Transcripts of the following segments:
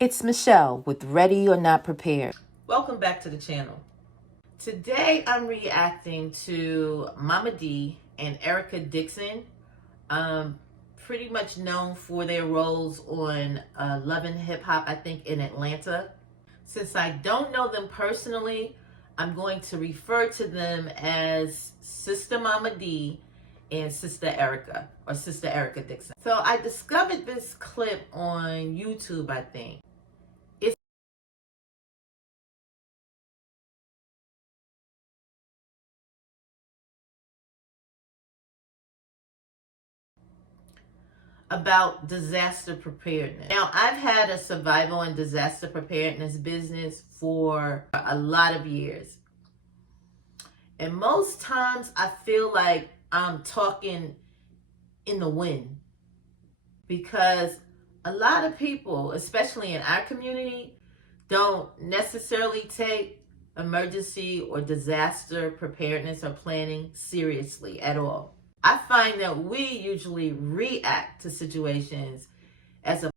It's Michelle with Ready or Not Prepared. Welcome back to the channel. Today I'm reacting to Momma Dee and Erica Dixon, pretty much known for their roles on Love and Hip Hop, I think in Atlanta. Since I don't know them personally, I'm going to refer to them as Sister Momma Dee and Sister Erica, or Sister Erica Dixon. So I discovered this clip on YouTube, I think. About disaster preparedness. Now, I've had a survival and disaster preparedness business for a lot of years. And most times I feel like I'm talking in the wind, because a lot of people, especially in our community, don't necessarily take emergency or disaster preparedness or planning seriously at all. I find that we usually react to situations as a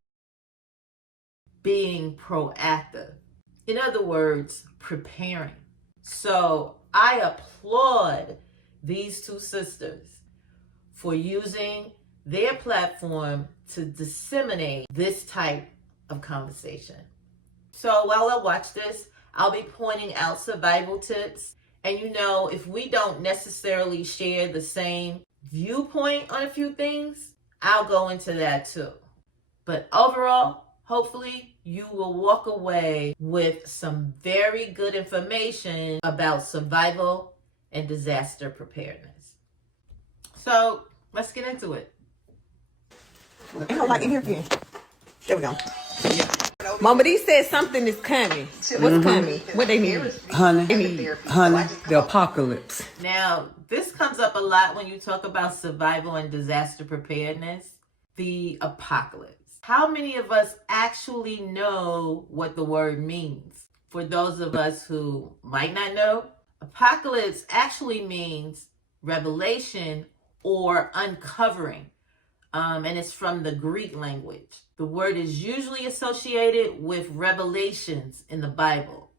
being proactive. In other words, preparing. So I applaud these two sisters for using their platform to disseminate this type of conversation. So while I watch this, I'll be pointing out survival tips. And if we don't necessarily share the same viewpoint on a few things, I'll go into that too. But overall, hopefully you will walk away with some very good information about survival and disaster preparedness. So let's get into it. I don't like interviewing. There we go. Momma Dee said something is coming. What's coming? What they need? Honey, the apocalypse. Now, this comes up a lot when you talk about survival and disaster preparedness. The apocalypse. How many of us actually know what the word means? For those of us who might not know, apocalypse actually means revelation or uncovering. And it's from the Greek language. The word is usually associated with revelations in the Bible.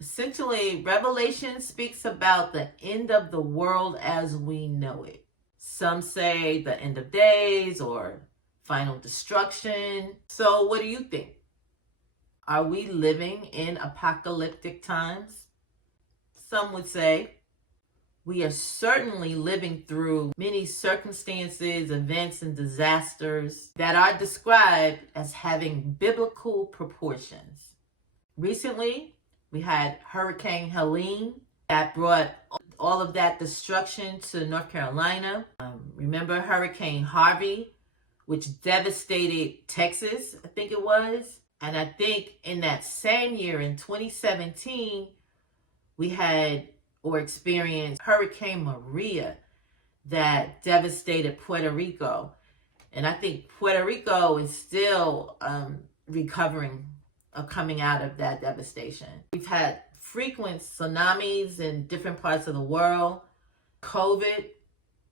Essentially, Revelation speaks about the end of the world as we know it. Some say the end of days or final destruction. So what do you think? Are we living in apocalyptic times? Some would say we are certainly living through many circumstances, events, and disasters that are described as having biblical proportions. Recently, we had Hurricane Helene that brought all of that destruction to North Carolina. Remember Hurricane Harvey, which devastated Texas, I think it was. And I think in that same year, in 2017, we had or experienced Hurricane Maria that devastated Puerto Rico. And I think Puerto Rico is still recovering or coming out of that devastation. We've had frequent tsunamis in different parts of the world, COVID,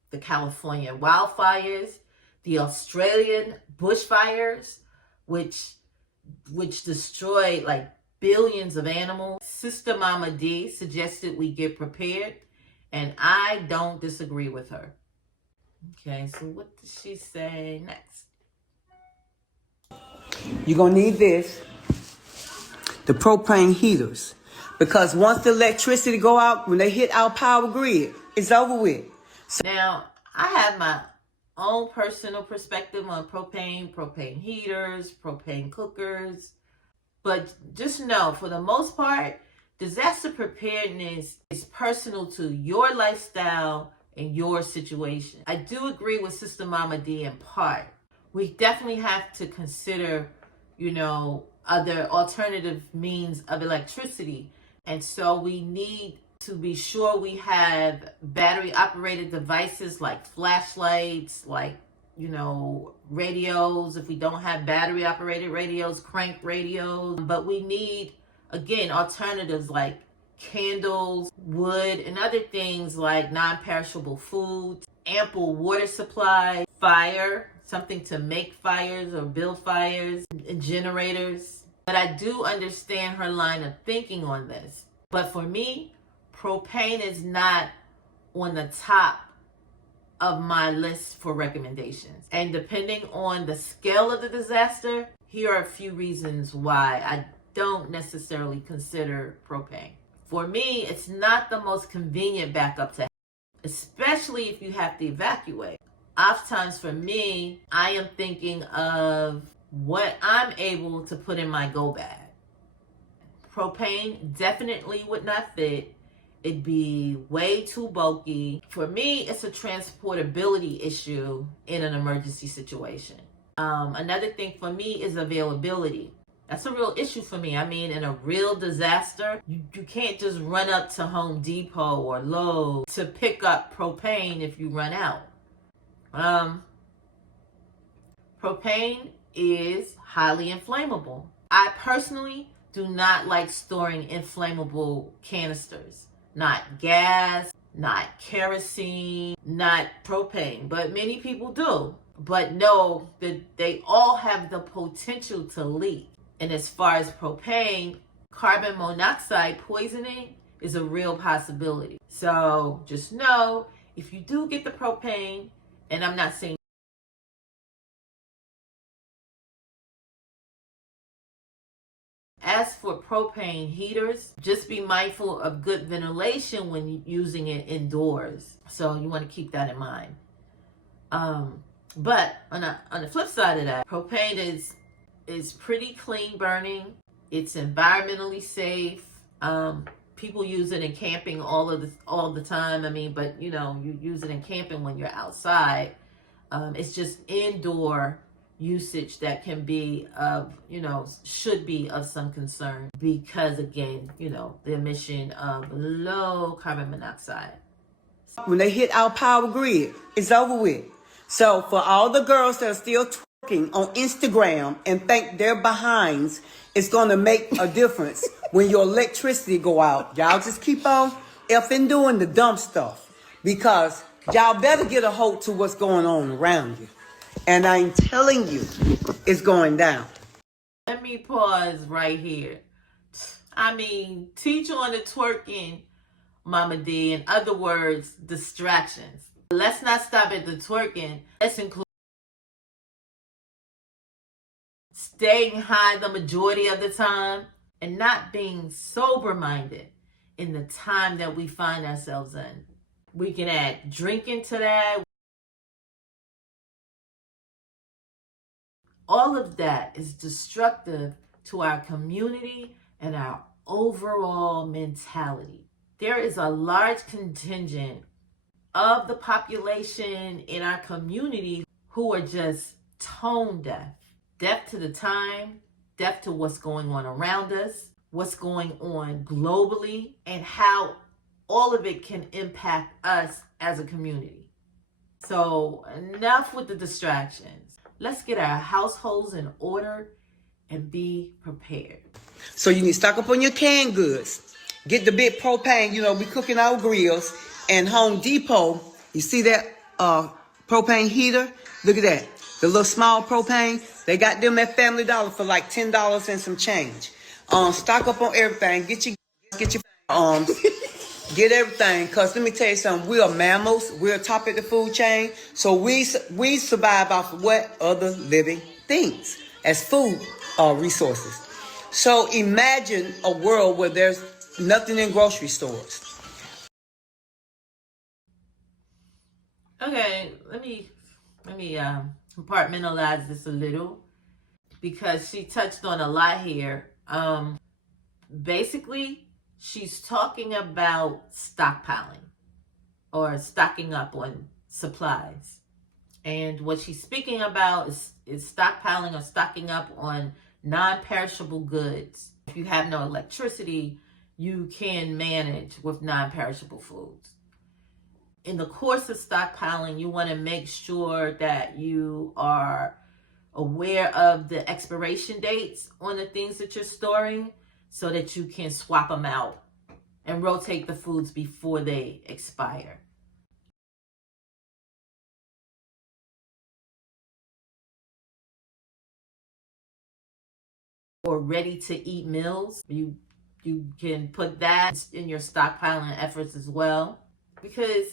the California wildfires, the Australian bushfires, which destroyed like billions of animals. Sister Momma Dee suggested we get prepared, and I don't disagree with her. Okay, so what does she say next? You're going to need this, the propane heaters. Because once the electricity go out, when they hit our power grid, it's over with. Now, I have my own personal perspective on propane heaters, propane cookers. But just know, for the most part, disaster preparedness is personal to your lifestyle and your situation. I do agree with Sister Momma Dee in part. We definitely have to consider, other alternative means of electricity. And so we need to be sure we have battery-operated devices like flashlights, like radios. If we don't have battery operated radios, crank radios. But we need, again, alternatives like candles, wood, and other things like non-perishable foods, ample water supply, fire, something to make fires or build fires, generators. But I do understand her line of thinking on this. But for me, propane is not on the top of my list for recommendations. And depending on the scale of the disaster, here are a few reasons why I don't necessarily consider propane. For me, it's not the most convenient backup to have, especially if you have to evacuate. Oftentimes for me, I am thinking of what I'm able to put in my go bag. Propane definitely would not fit. It'd be way too bulky. For me, it's a transportability issue in an emergency situation. Another thing for me is availability. That's a real issue for me. I mean, in a real disaster, you can't just run up to Home Depot or Lowe's to pick up propane if you run out. Propane is highly inflammable. I personally do not like storing inflammable canisters. Not gas, not kerosene, not propane, but many people do. But know that they all have the potential to leak. And as far as propane, carbon monoxide poisoning is a real possibility. So just know, if you do get the propane, and I'm not saying as for propane heaters, just be mindful of good ventilation when using it indoors. So you want to keep that in mind. But on the flip side of that, propane is pretty clean burning. It's environmentally safe. People use it in camping all the time. I mean, but you use it in camping when you're outside. It's just indoor usage that can be should be of some concern, because again, the emission of low carbon monoxide. When they hit our power grid, it's over with. So for all the girls that are still twerking on Instagram and think their behinds is going to make a difference when your electricity go out, y'all just keep on effing doing the dumb stuff, because y'all better get a hold to what's going on around you. And I'm telling you, it's going down. Let me pause right here. I mean, teach on the twerking, Momma Dee. In other words, distractions. Let's not stop at the twerking. Let's include staying high the majority of the time and not being sober-minded in the time that we find ourselves in. We can add drinking to that. All of that is destructive to our community and our overall mentality. There is a large contingent of the population in our community who are just tone deaf. Deaf to the time, deaf to what's going on around us, what's going on globally, and how all of it can impact us as a community. So enough with the distractions. Let's get our households in order and be prepared. So you need to stock up on your canned goods. Get the big propane. We cooking our grills. And Home Depot, you see that propane heater? Look at that. The little small propane. They got them at Family Dollar for like $10 and some change. Stock up on everything. Get your arms. Get everything, because let me tell you something. We are mammals. We're top of the food chain. So we survive off of what? Other living things as food resources. So imagine a world where there's nothing in grocery stores. Okay, let me compartmentalize this a little, because she touched on a lot here. Basically, she's talking about stockpiling or stocking up on supplies. And what she's speaking about is stockpiling or stocking up on non-perishable goods. If you have no electricity, you can manage with non-perishable foods. In the course of stockpiling, you want to make sure that you are aware of the expiration dates on the things that you're storing, so that you can swap them out and rotate the foods before they expire. or ready to eat meals. You can put that in your stockpiling efforts as well, because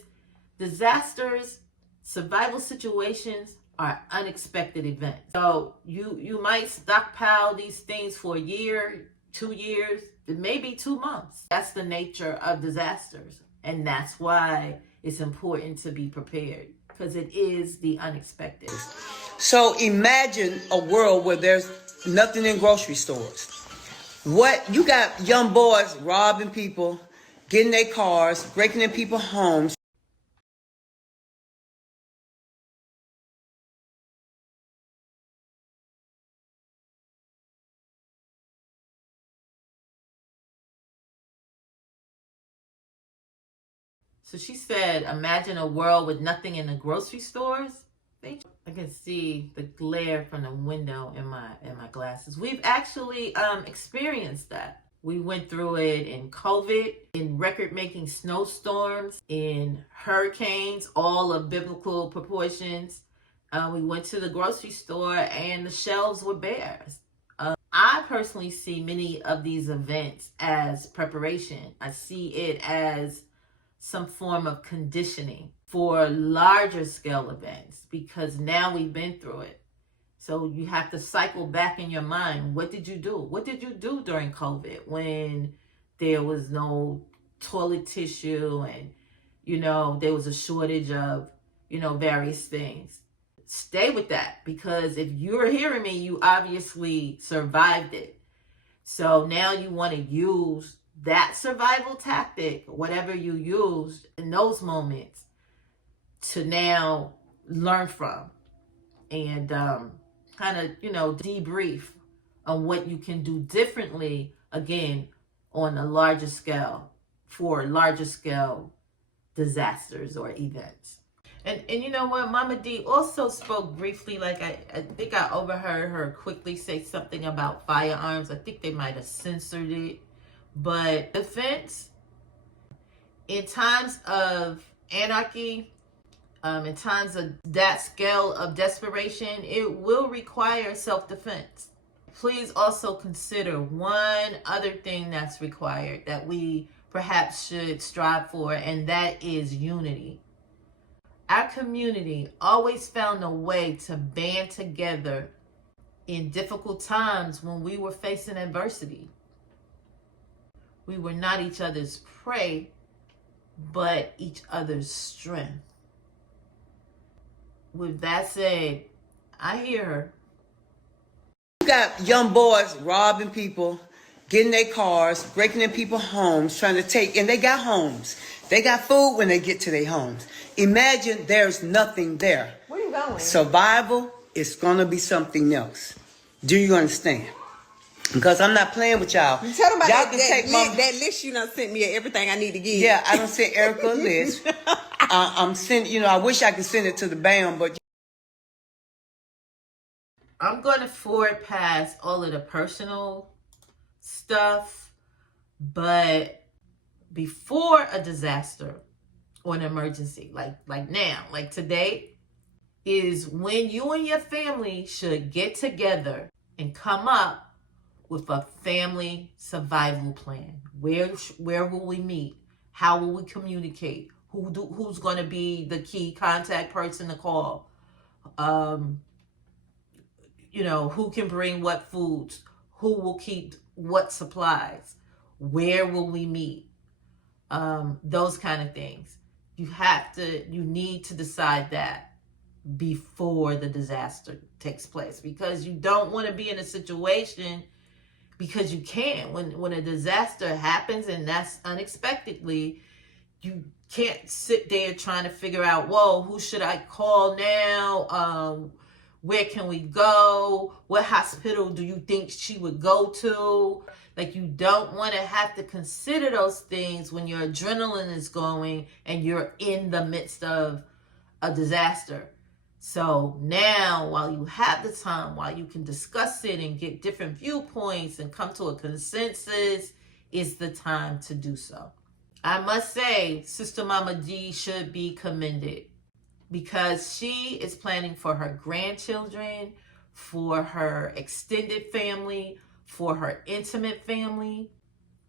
disasters, survival situations are unexpected events. So you might stockpile these things for a year, 2 years, maybe 2 months. That's the nature of disasters. And that's why it's important to be prepared, because it is the unexpected. So imagine a world where there's nothing in grocery stores. What you got young boys robbing people, getting their cars, breaking in people's homes. So she said, imagine a world with nothing in the grocery stores. I can see the glare from the window in my glasses. We've actually experienced that. We went through it in COVID, in record-making snowstorms, in hurricanes, all of biblical proportions. We went to the grocery store and the shelves were bare. I personally see many of these events as preparation. I see it as some form of conditioning for larger scale events, because now we've been through it. So you have to cycle back in your mind. What did you do? What did you do during COVID when there was no toilet tissue and, there was a shortage of, various things? Stay with that, because if you're hearing me, you obviously survived it. So now you want to use that survival tactic, whatever you used in those moments, to now learn from and kind of, debrief on what you can do differently, again, on a larger scale, for larger scale disasters or events. And you know what, Momma Dee also spoke briefly, like I think I overheard her quickly say something about firearms. I think they might have censored it. But defense, in times of anarchy, in times of that scale of desperation, it will require self-defense. Please also consider one other thing that's required that we perhaps should strive for, and that is unity. Our community always found a way to band together in difficult times when we were facing adversity. We were not each other's prey, but each other's strength. With that said, I hear her. You got young boys robbing people, getting their cars, breaking in people's homes, trying to take, and they got homes. They got food when they get to their homes. Imagine there's nothing there. Where you going? Survival is going to be something else. Do you understand? Because I'm not playing with y'all. You tell them about y'all that list you done sent me of everything I need to give. Yeah, I done sent Erica a list. I'm sending, I wish I could send it to the BAM, but I'm going to forward past all of the personal stuff, but before a disaster or an emergency, like now, like today, is when you and your family should get together and come up with a family survival plan. Where will we meet? How will we communicate? Who's going to be the key contact person to call? Who can bring what foods? Who will keep what supplies? Where will we meet? Those kind of things. You need to decide that before the disaster takes place, because you don't want to be in a situation, because you can't, when a disaster happens, and that's unexpectedly, you can't sit there trying to figure out, whoa, who should I call now? Where can we go? What hospital do you think she would go to? Like, you don't want to have to consider those things when your adrenaline is going and you're in the midst of a disaster. So now, while you have the time, while you can discuss it and get different viewpoints and come to a consensus, is the time to do so. I must say, Sister Momma Dee should be commended, because she is planning for her grandchildren, for her extended family, for her intimate family.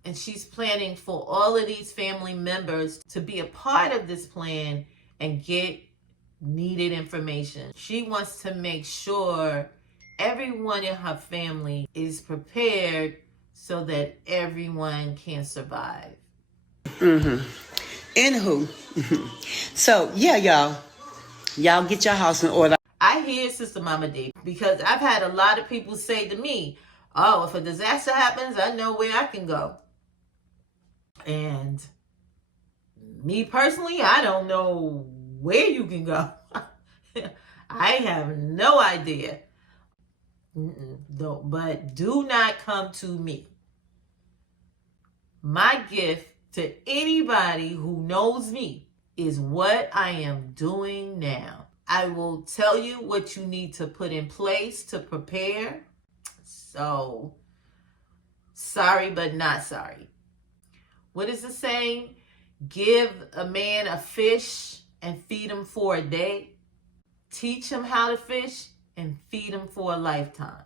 And she's planning for all of these family members to be a part of this plan and get needed information. She wants to make sure everyone in her family is prepared so that everyone can survive. Anywho, so yeah, y'all get your house in order. I hear Sister Momma Dee, because I've had a lot of people say to me, oh, if a disaster happens, I know where I can go. And me personally, I don't know where you can go. I have no idea. No, but do not come to me. My gift to anybody who knows me is what I am doing now. I will tell you what you need to put in place to prepare. So, sorry, but not sorry. What is the saying? Give a man a fish and feed him for a day. Teach him how to fish and feed him for a lifetime.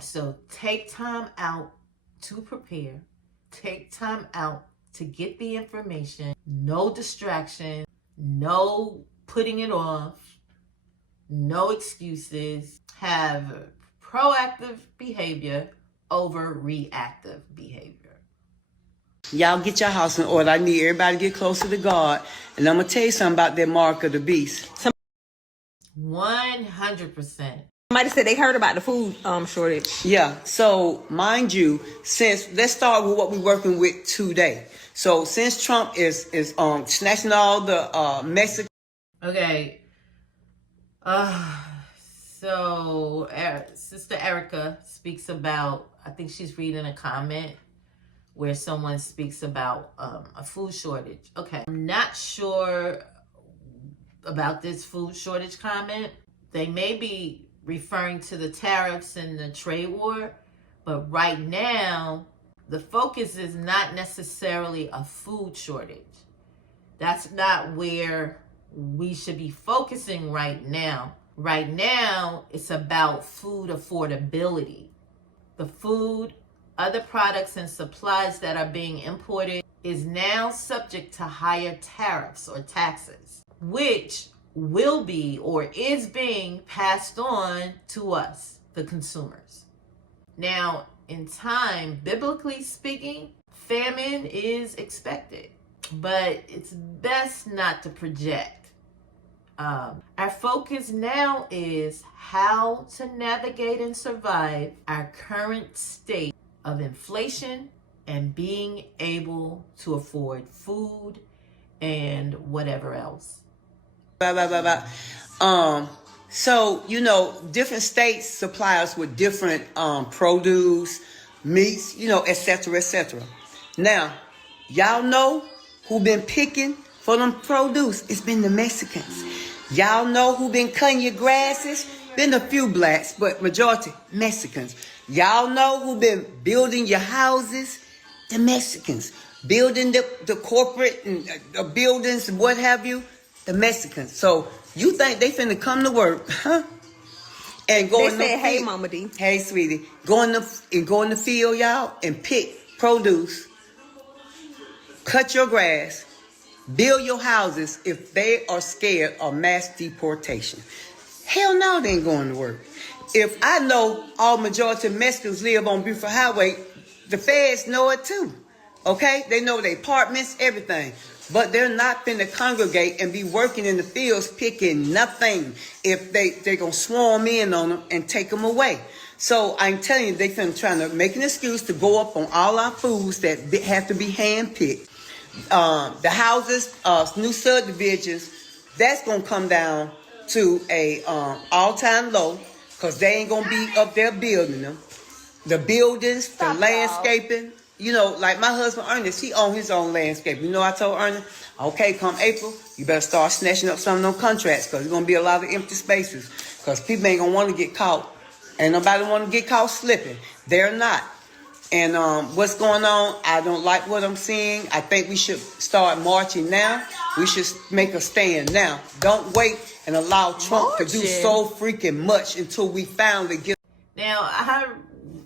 So take time out to prepare. Take time out to get the information. No distraction. No putting it off. No excuses. Have proactive behavior over reactive behavior. Y'all get your house in order. I need everybody to get closer to God. And I'm going to tell you something about that mark of the beast. 100%. Somebody said they heard about the food shortage. Yeah. So, mind you, let's start with what we're working with today. So, since Trump is snatching all the Mexican. Okay. So Sister Erica speaks about, I think she's reading a comment where someone speaks about a food shortage. Okay. I'm not sure about this food shortage comment. They may be referring to the tariffs and the trade war, but right now, the focus is not necessarily a food shortage. That's not where we should be focusing right now. Right now, it's about food affordability. The food, other products and supplies that are being imported is now subject to higher tariffs or taxes, which will be or is being passed on to us, the consumers. Now, in time, biblically speaking, famine is expected, but it's best not to project. Our focus now is how to navigate and survive our current state of inflation and being able to afford food and whatever else. So, different states supply us with different produce, meats, et cetera, et cetera. Now, y'all know who been picking for them produce? It's been the Mexicans. Y'all know who been cutting your grasses? Been a few blacks, but majority Mexicans. Y'all know who been building your houses? The Mexicans. Building the corporate and buildings and what have you? The Mexicans. So you think they finna come to work, huh? And go in the field. Hey, Momma Dee. Hey, sweetie. Go in the field, y'all, and pick produce. Cut your grass. Build your houses if they are scared of mass deportation. Hell no, they ain't going to work. If I know all majority of Mexicans live on Beautiful Highway, the feds know it too. Okay? They know their apartments, everything. But they're not finna congregate and be working in the fields picking nothing if they're going to swarm in on them and take them away. So I'm telling you, they finna trying to make an excuse to go up on all our foods that have to be hand-picked. The houses, new subdivisions, that's going to come down to a all-time low because they ain't going to be up there building them. The buildings, the landscaping, like my husband Ernest, he owned his own landscape. I told Ernest, okay, come April, you better start snatching up some of them contracts because there's going to be a lot of empty spaces because people ain't going to want to get caught. Ain't nobody want to get caught slipping. They're not. And what's going on, I don't like what I'm seeing. I think we should start marching now. We should make a stand now. Don't wait and allow Trump to do so freaking much until we finally get. Now, I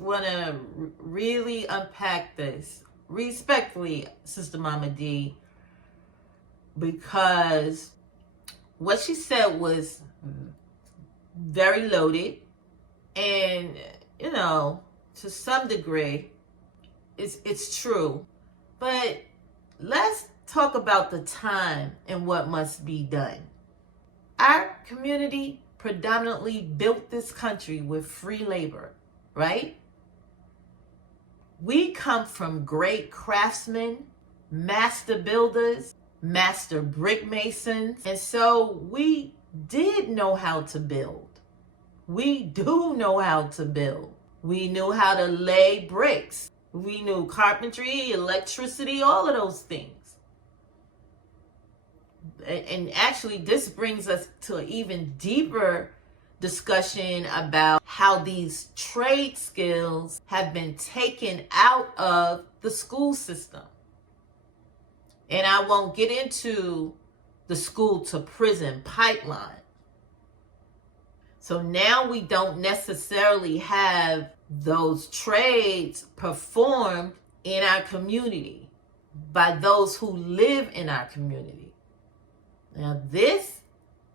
want to really unpack this respectfully, Sister Momma Dee, because what she said was very loaded, and you know, to some degree it's true, but let's talk about the time and what must be done. Our community predominantly built this country with free labor, right? We come from great craftsmen, master builders, master brick masons, and so we did know how to build. We do know how to build. We knew how to lay bricks. We knew carpentry, electricity, all of those things. And actually, this brings us to an even deeper discussion about how these trade skills have been taken out of the school system. And I won't get into the school to prison pipeline. So now we don't necessarily have those trades performed in our community by those who live in our community. Now this,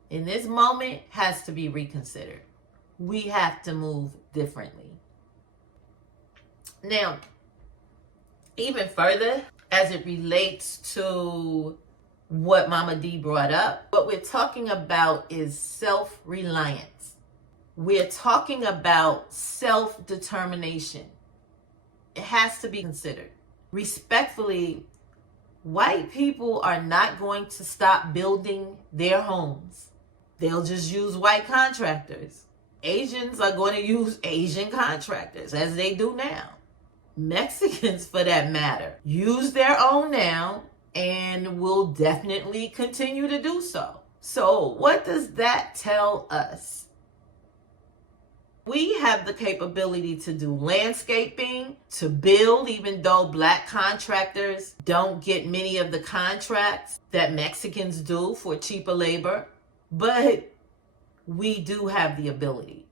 in this moment, has to be reconsidered. We have to move differently. Now, even further, as it relates to what Momma Dee brought up, what we're talking about is self-reliance. We're talking about self-determination. It has to be considered. Respectfully, white people are not going to stop building their homes. They'll just use white contractors. Asians are going to use Asian contractors, as they do now. Mexicans, for that matter, use their own now and will definitely continue to do so. So what does that tell us? We have the capability to do landscaping, to build, even though black contractors don't get many of the contracts that Mexicans do for cheaper labor. But we do have the ability.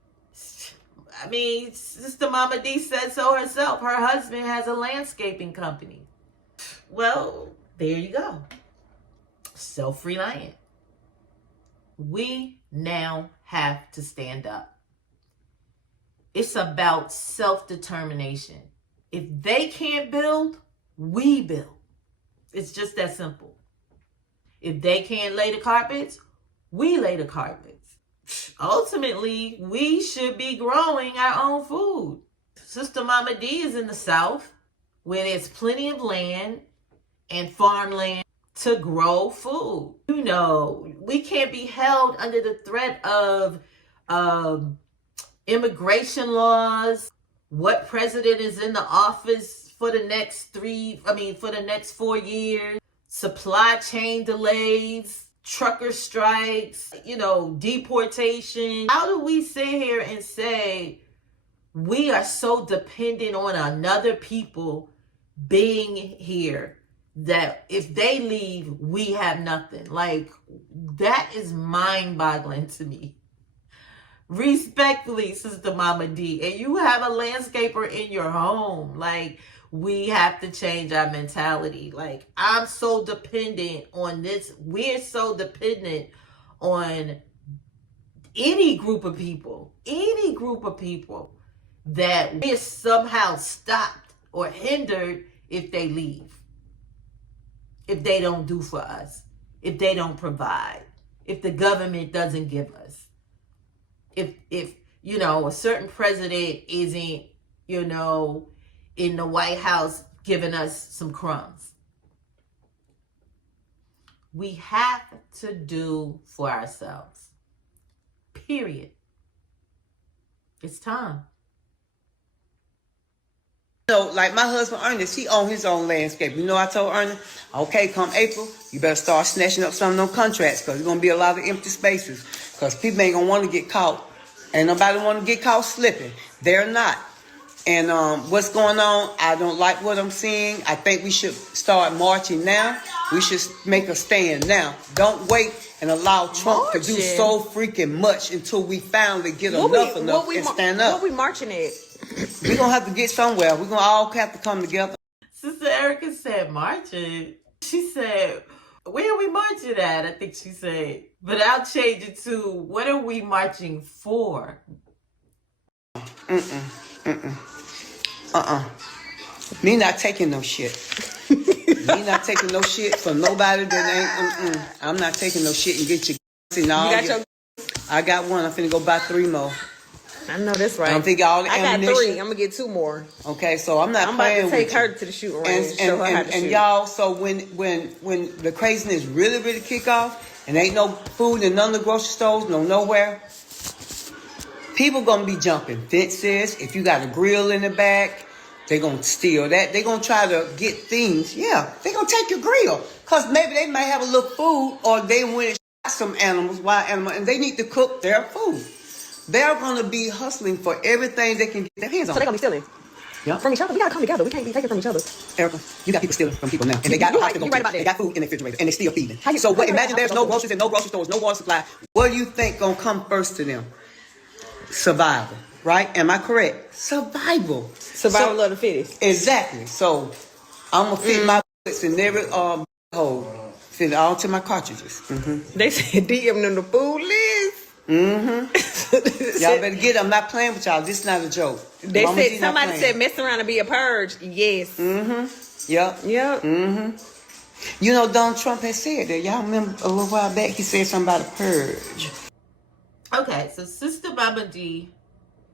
I mean, Sister Momma Dee said so herself. Her husband has a landscaping company. Well, there you go. Self-reliant. We now have to stand up. It's about self-determination. If they can't build, we build. It's just that simple. If they can't lay the carpets, we lay the carpets. Ultimately, we should be growing our own food. Sister Momma Dee is in the South, where there's plenty of land and farmland to grow food. You know, we can't be held under the threat of immigration laws, what president is in the office for the next 4 years, supply chain delays, trucker strikes, deportation. How do we sit here and say we are so dependent on another people being here that if they leave, we have nothing? Like, that is mind-boggling to me. Respectfully, Sister Momma Dee, and you have a landscaper in your home, like, we have to change our mentality. Like, I'm so dependent on this. We're so dependent on any group of people that we're somehow stopped or hindered if they leave, if they don't do for us, if they don't provide, if the government doesn't give us. If a certain president isn't, in the White House giving us some crumbs. We have to do for ourselves. Period. It's time. Like my husband Ernest, he owned his own landscape. I told Ernest, okay, come April, you better start snatching up some of them contracts, because there's going to be a lot of empty spaces, because people ain't going to want to get caught. Ain't nobody want to get caught slipping. They're not. And what's going on, I don't like what I'm seeing. I think we should start marching now. We should make a stand now. Don't wait and allow Trump to do so freaking much until we finally get enough and stand up. What we marching at? We're going to have to get somewhere. We're going to all have to come together. Sister Erica said marching. She said, where are we marching at? I think she said. But I'll change it to, what are we marching for? Me not taking no shit. Me not taking no shit from nobody that ain't. I'm not taking no shit and get your. You got your. I got one. I'm finna go buy 3 more. I know that's right. I'm thinking all the I got ammunition. 3. I'm gonna get 2 more. Okay, so I'm not I'm about playing to take with her you. to the shooting range. Show her how to And shoot. y'all, so when the craziness really kick off, and ain't no food in none of the grocery stores, nowhere. People gonna be jumping fences. If you got a grill in the back, they gonna steal that. They gonna try to get things. Yeah, they gonna take your grill. Cause maybe they might have a little food, or they went and shot some animals, wild animals, and they need to cook their food. They're gonna be hustling for everything they can get their hands on. So they gonna be stealing. Yeah. From each other. We gotta come together. We can't be taking from each other. Erica, you got people stealing from people now. And they got You're right about they that. got food in the refrigerator and they still feeding. How you- So how you- imagine how there's you- no groceries and no grocery stores, no water supply. What do you think gonna come first to them? Survival, right? Am I correct? Survival. Survival of the fittest. Exactly. So I'm gonna fit my bullets in every hole. Fit all to my cartridges. They said DM them the food list. Y'all better get it. I'm not playing with y'all. This is not a joke. They Momma Dee said not somebody playing. said mess around and be a purge. Yes. Yep. Yep. You know, Donald Trump has said that. Y'all remember a little while back he said something about a purge. Okay, so Sister Momma Dee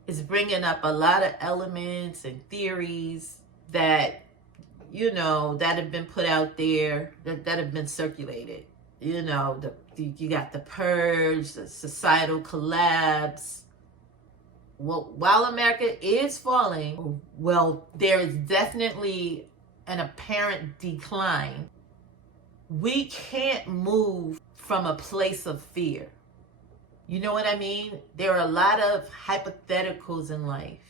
is bringing up a lot of elements and theories that, that have been put out there, that have been circulated. You got the purge, the societal collapse. Well, while America is falling, well, there is definitely an apparent decline. We can't move from a place of fear. You know what I mean? There are a lot of hypotheticals in life.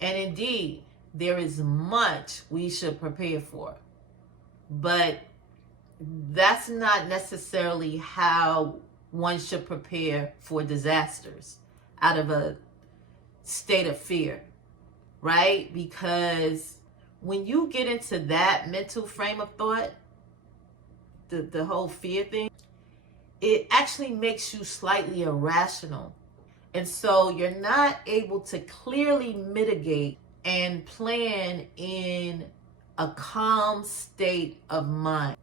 And indeed, there is much we should prepare for. But that's not necessarily how one should prepare for disasters out of a state of fear, right? Because when you get into that mental frame of thought, the whole fear thing, it actually makes you slightly irrational. And so you're not able to clearly mitigate and plan in a calm state of mind.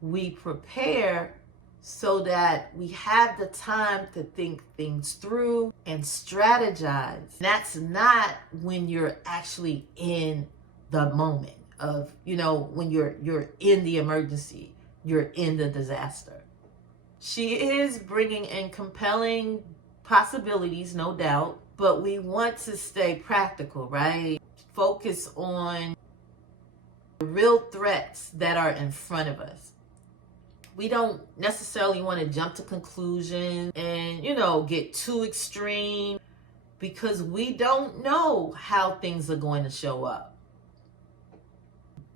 We prepare so that we have the time to think things through and strategize. That's not when you're actually in the moment of, when you're in the emergency, you're in the disaster. She is bringing in compelling possibilities, no doubt, but we want to stay practical, right? Focus on the real threats that are in front of us. We don't necessarily want to jump to conclusions and, get too extreme because we don't know how things are going to show up.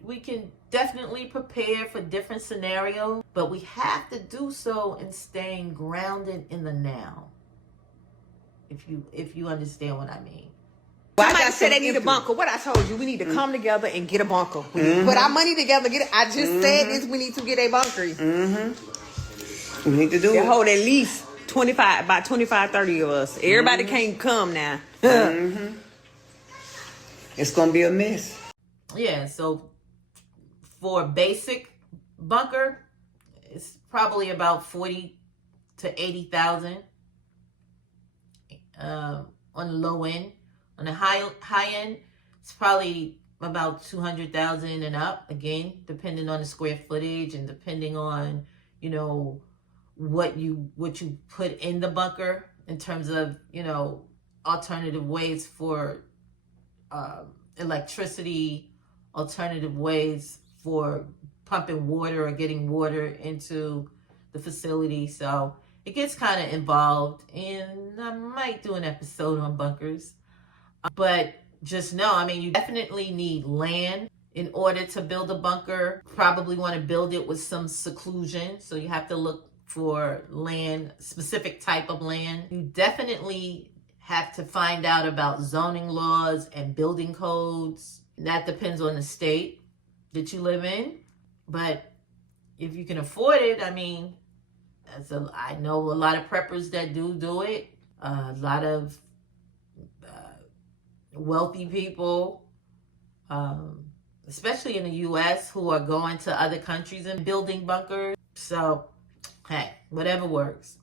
We can definitely prepare for different scenarios, but we have to do so in staying grounded in the now. If you understand what I mean. Well, Somebody said they need a bunker. What I told you, we need to come together and get a bunker. We need to put our money together. Get it. I just said this. We need to get a bunker. We need to do They it. hold at least 25, 30 of us. Everybody can't come now. It's gonna be a mess. Yeah, so for a basic bunker, it's probably about 40 to 80,000 on the low end. On the high end, it's probably about 200,000 and up. Again, depending on the square footage and depending on, what you put in the bunker in terms of, alternative ways for electricity, alternative ways for pumping water or getting water into the facility. So it gets kind of involved, and I might do an episode on bunkers. But just know, you definitely need land in order to build a bunker. Probably want to build it with some seclusion. So you have to look for land, specific type of land. You definitely have to find out about zoning laws and building codes. That depends on the state that you live in. But if you can afford it, I mean, I know a lot of preppers that do it. A lot of wealthy people, especially in the U.S., who are going to other countries and building bunkers. So, hey, whatever works.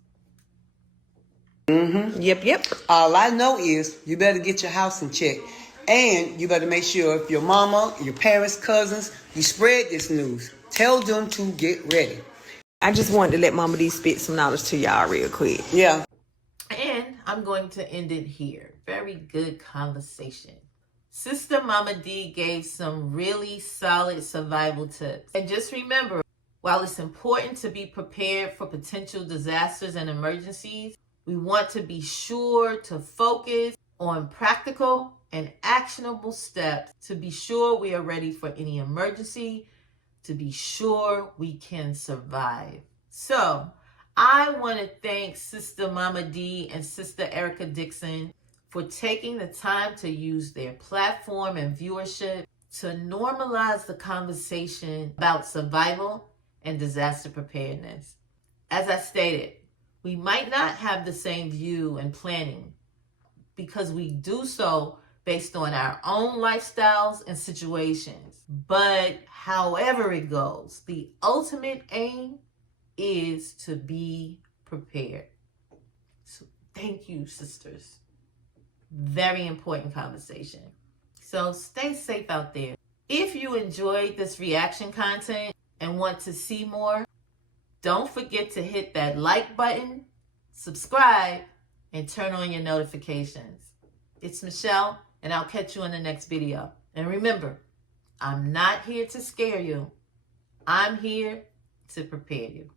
Yep. All I know is you better get your house in check. And you better make sure if your mama, your parents, cousins, you spread this news. Tell them to get ready. I just wanted to let Momma Dee spit some knowledge to y'all real quick. Yeah. And I'm going to end it here. Very good conversation. Sister Momma Dee gave some really solid survival tips. And just remember, while it's important to be prepared for potential disasters and emergencies, we want to be sure to focus on practical and actionable steps to be sure we are ready for any emergency, to be sure we can survive. So, I want to thank Sister Momma Dee and Sister Erica Dixon for taking the time to use their platform and viewership to normalize the conversation about survival and disaster preparedness. As I stated, we might not have the same view and planning because we do so based on our own lifestyles and situations. But however it goes, the ultimate aim is to be prepared. So thank you, sisters. Very important conversation. So stay safe out there. If you enjoyed this reaction content and want to see more, don't forget to hit that like button, subscribe, and turn on your notifications. It's Michelle, and I'll catch you in the next video. And remember, I'm not here to scare you. I'm here to prepare you.